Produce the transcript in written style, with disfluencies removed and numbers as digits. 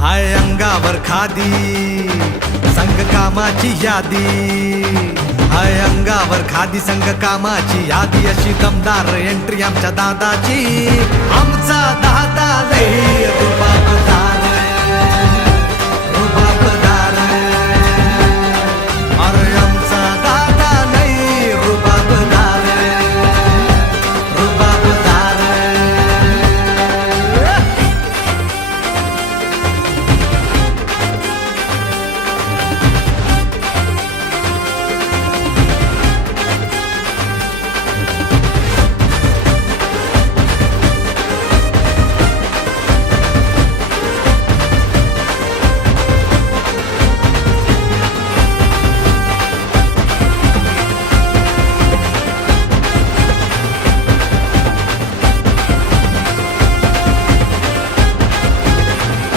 हाय अंगावर खादी संग कामाची यादी, हाय अंगावर खादी संग कामाची यादी, अशी दमदार एंट्री आमच्या दादाची. आमचा दादा लई रुबाब